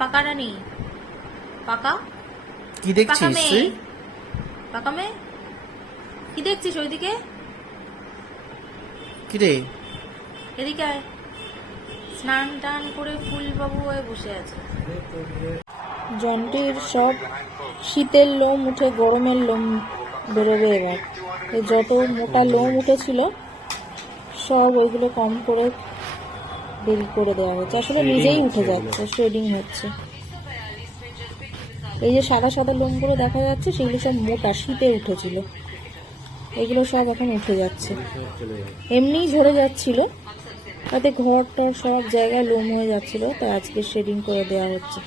পাকা রানী পাকা কি দেখছিস তুই? পাকা মে কি দেখছিস ওইদিকে? কি রে? এদিকে আয়। স্নান টান করে ফুলবাবু হয়ে বসে আছে। জন্টির সব শীতের লোম উঠে গরমের লোম বেরোবে এবার। যত মোটা লোম উঠেছিল সব ওইগুলো কম করে দেরি করে দেওয়া হচ্ছে। আসলে নিজেই উঠে যাচ্ছে, শেডিং হচ্ছে। এই যে সাদা সাদা লোমগুলো দেখা যাচ্ছে সেগুলো সব মোটা, শীতে উঠেছিল, এগুলো সব এখন উঠে যাচ্ছে। এমনিই ঝরে যাচ্ছিল, তাতে ঘর টর সব জায়গায় লোম হয়ে যাচ্ছিল, তাই আজকে শেডিং করে দেওয়া হচ্ছে।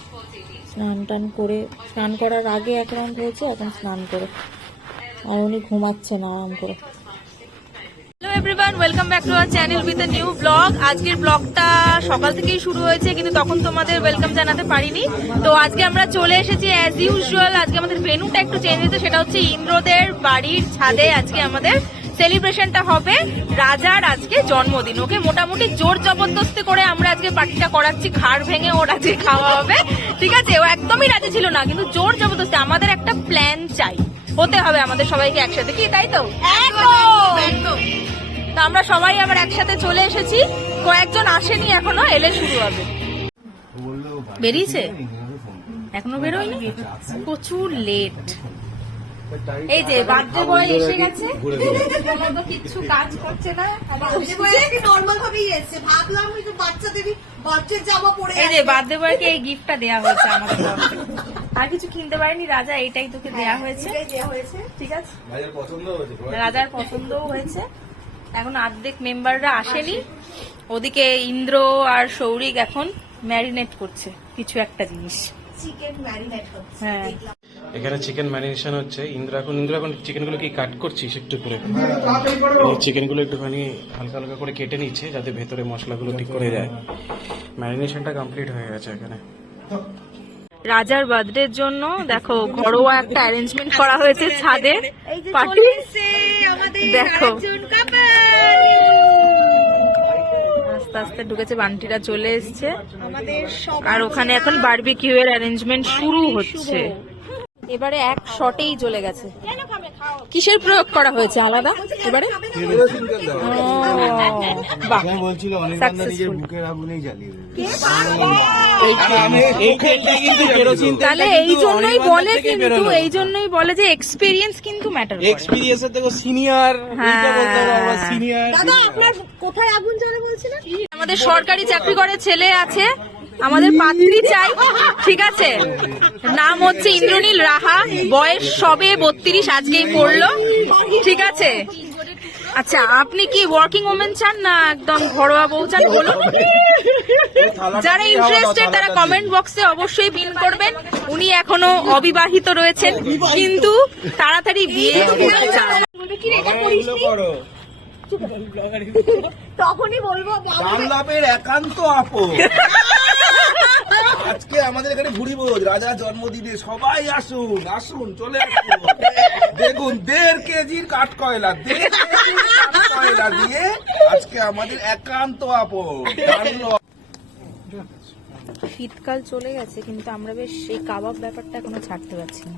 স্নান টান করে, স্নান করার আগে এক রাউন্ড হয়েছে, এখন স্নান করে আর উনি ঘুমাচ্ছেন আরাম করে। Hello everyone, welcome back to our channel with a new blog. আজকের ব্লগটা সকাল থেকেই শুরু হয়েছে, কিন্তু তখন তোমাদের ওয়েলকাম জানাতে পারিনি। তো আজকে আমরা চলে এসেছি অ্যাজ ইউজুয়াল। আজকে আমাদের ভেন্যুটা একটু চেঞ্জ হয়েছে, সেটা হচ্ছে ইন্দ্রদের বাড়ির ছাদে আজকে আমাদের সেলিব্রেশনটা হবে। রাজার আজকে জন্মদিন, ওকে মোটামুটি জোর জবরদস্তি করে আমরা আজকে পার্টিটা করাচ্ছি। ঘাড় ভেঙে ওর আজকে খাওয়া হবে, ঠিক আছে? ও একদমই রাজি ছিল না, কিন্তু জোর জবরদস্তি। আমাদের একটা প্ল্যান চাই, হতে হবে আমাদের সবাইকে একসাথে, কি তাই তো? একদম। তো আমরা সবাই আবার একসাথে চলে এসেছি, কয়েকজন আসেনি এখনো, এলে শুরু হবে। বেরিয়েছে? এখনো বেরোয়নি, প্রচুর লেট। এই যে বার্থডে বয় এসে গেছে, কিছু কাজ করছে না। নরমাল ভাবেই এসেছে, ভাবলাম যে বাচ্চাদেরই বাচ্চার জামা পরে। এই যে বার্থডে বয়কে এই গিফটটা দেওয়া হয়েছে আমাদের তরফ থেকে। আর কিছু কিনতে পারিনি রাজা, এইটাই তোকে দেওয়া হয়েছে, ঠিক আছে? রাজার পছন্দও হয়েছে। এখন অর্ধেক মেম্বাররা আসেনি, ওদিকে ইন্দ্র আর সৌরিক এখন ম্যারিনেট করছে কিছু একটা জিনিস। চিকেন ম্যারিনেট হচ্ছে। হ্যাঁ, এখানে চিকেন ম্যারিনেশন হচ্ছে। ইন্দ্র এখন চিকেনগুলো কি কাট করছিস একটু করে? চিকেনগুলো একটুখানি হালকা হালকা করে কেটে নিচ্ছে যাতে ভেতরে মশলাগুলো ঠিক করে যায়। ম্যারিনেশনটা কমপ্লিট হয়ে গেছে এখানে। রাজার বার্থডের জন্য দেখো ঘরোয়া একটা অ্যারেঞ্জমেন্ট করা হয়েছে ছাদে। পার্টি দেখো, আস্তে আস্তে ঢুকেছে, বান্টিরা চলে এসছে, আর ওখানে এখন বারবিকিউ এর অ্যারেঞ্জমেন্ট শুরু হচ্ছে। এবারে এক শটেই চলে গেছে। কিসের প্রয়োগ করা হয়েছে আলাদা এবারে? তাহলে এই জন্যই বলে, কিন্তু এই জন্যই বলে যে এক্সপিরিয়েন্স কিন্তু ম্যাটার করে। এক্সপেরিয়েন্সের থেকে সিনিয়র, সিনিয়র। দাদা আপনার কোথায় আগুন জ্বলে বলছিলেন? আমাদের সরকারি চাকরি করে ছেলে আছে, আমাদের পাত্রী চাই, ঠিক আছে? নাম হচ্ছে ইন্দ্রনীল রাহা, বয়স সবে 32, আজকেই পড়লো, ঠিক আছে? আচ্ছা, আপনি কি ওয়ার্কিং ওমেন চান না একদম ঘরোয়া বউ চান বলুন? যারা ইন্টারেস্টেড তারা কমেন্ট বক্সে অবশ্যই পিন করবেন। উনি এখনো অবিবাহিত রয়েছেন, কিন্তু তাড়াতাড়ি বিয়ে করতে চান। তখনই বলবো বাংলাপের একান্ত আপন। আজকে আমাদের এখানে ভুড়িভোজ, রাজা জন্মদিনে সবাই আসুন, আসুন, চলে আসুন। দেখুন 1.5 কেজির কাঠকয়লা, 1.5 কেজির কাঠকয়লা দিয়ে আজকে আমাদের একান্ত আপন। শীতকাল চলে গেছে, কিন্তু আমরা বেশ এই কাবাব ব্যাপারটা এখনো ছাড়তে পারছি না।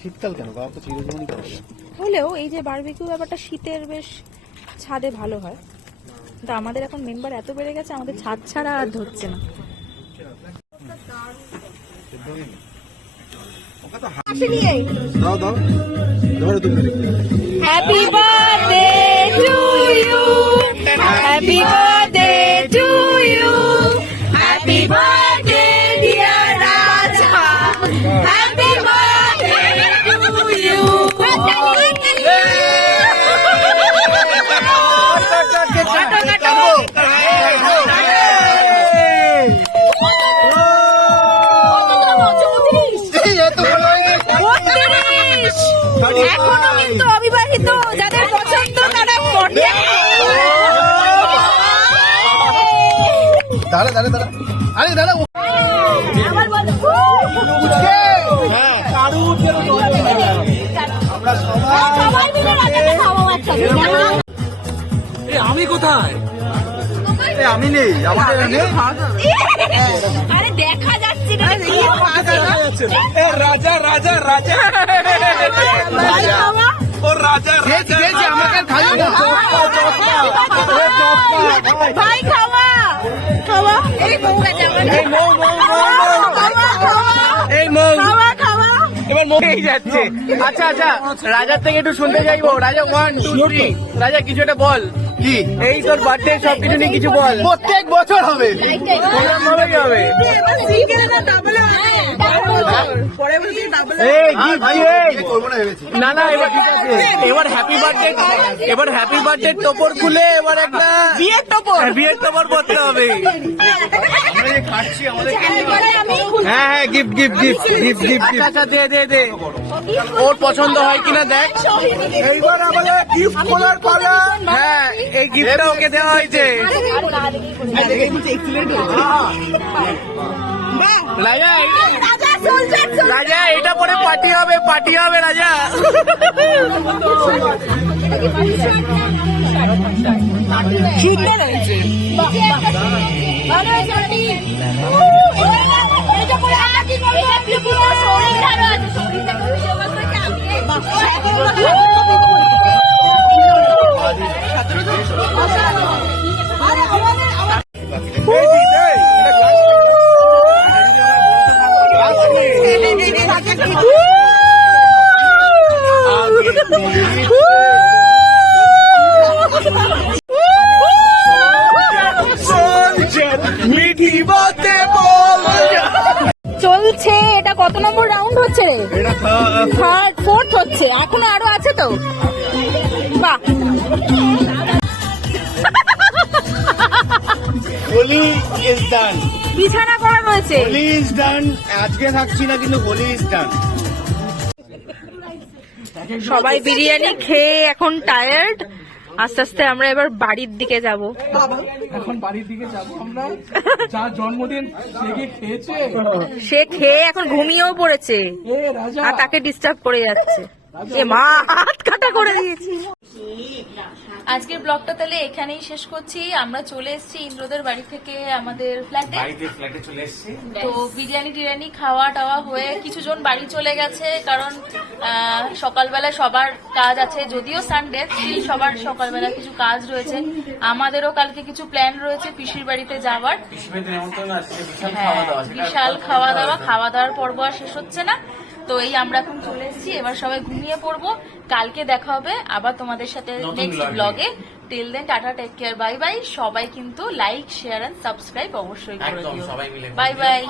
শীতকাল কেন? কাবাব তো চিরজীবনই খাওয়া যায়। হলেও এই যে বারবিকিউ ব্যাপারটা শীতের বেশ ছাদে ভালো হয়, কিন্তু আমাদের এখন মেম্বার এত বেড়ে গেছে, আমাদের ছাদ ছাড়া আর ধরছে না। দাও দাও, ধরো তুমি। Happy birthday to you, happy birthday to you, happy birthday dear Raja, happy birthday to you. এখনো কিন্তু অবিবাহিত, যাদের পছন্দ তারা করবে। দাঁড়া দাঁড়া দাঁড়া, আরে দাঁড়া। আমি কোথায়? আমি নেই, আমাকে নেই। আরে দেখা যাচ্ছে না রাজা রাজা রাজা ও রাজা রাজা আমাকে খালি না। ভাই খাওয়া খাওয়া এই বউ গেছে আমার এই মৌ খাওয়া খাওয়া এবার মৌই যাচ্ছে। আচ্ছা আচ্ছা, রাজার থেকে একটু শুনতে চাইবো। রাজা 1 2 3, রাজা কিছু একটা বল। কি এই তোর বার্থডে সবকিছু নিয়ে কিছু বল। প্রত্যেক বছর হবে। প্রোগ্রাম হবেই হবে। এই gift, এই। করবো না ভেবেছি। না না, এবার ঠিক আছে। এবার হ্যাপি বার্থডে, এবার হ্যাপি বার্থডে টোপর খুলে এবার একটা বিয়ের টোপর পড়তে হবে। আমরা যে খাচ্ছি আমাদের হ্যাঁ হ্যাঁ, gift gift gift gift gift. আচ্ছা দে দে দে, ওর পছন্দ হয় কিনা দেখ। এইবার আমাদের গিফট খোলার পালা। হ্যাঁ, এই গিফটটা ওকে দেওয়া হয়েছে। রাজা রাজা এটা পরে পার্টি হবে, পার্টি হবে রাজা। সুন্দর হয়েছে ভালো হয়েছে আন্টি। এটা পরে আন্টি বলবো আপনি পুরো শরীর ভালো আছে, শরীরটা খুব সুন্দর থেকে চলছে। এটা কত নম্বর রাউন্ড হচ্ছে রে? থার্ড ফোর্থ হচ্ছে, এখনো আরো আছে তো। বাহ, হোলি ইজ ডান, বিছানা করা রয়েছে। Holi is done. আজকে থাকছি না কিন্তু হোলি ইজ ডান। সবাই বিরিয়ানি খেয়ে এখন টায়ার্ড। আস্তে আস্তে আমরা এবার বাড়ির দিকে যাব। এখন বাড়ির দিকে যাবো আমরা। যা জন্মদিন সে কি খেয়েছে? সে খেয়ে এখন ঘুমিয়েও পড়েছে এ রাজা, আর তাকে ডিস্টার্ব করে যাচ্ছে। এ মা, হাত কাটা করে দিয়েছি। আজকের ব্লগটা তাহলে এখানেই শেষ করছি। আমরা চলে এসেছি ইন্দ্রদের বাড়ি থেকে আমাদের ফ্ল্যাটে। ফ্ল্যাটে চলে এসেছি। তো বিরিয়ানি টিরিয়ানি খাওয়া টাওয়া হয়ে কিছুজন বাড়ি চলে গেছে, কারণ সকালবেলা সবার কাজ আছে। যদিও সানডে, সবার সকালবেলা কিছু কাজ রয়েছে। আমাদেরও কালকে কিছু প্ল্যান রয়েছে পিসির বাড়িতে যাওয়ার। হ্যাঁ, বিশাল খাওয়া দাওয়ার পর্ব আর শেষ হচ্ছে না। তো এই আমরা এখন চলে এসেছি, এবার সবাই ঘুমিয়ে পড়বো। কালকে দেখা হবে আবার তোমাদের সাথে নেক্সট ব্লগে। Till then tata, take care, bye bye. সবাই কিন্তু লাইক শেয়ার এন্ড সাবস্ক্রাইব অবশ্যই করে দিও। Bye by.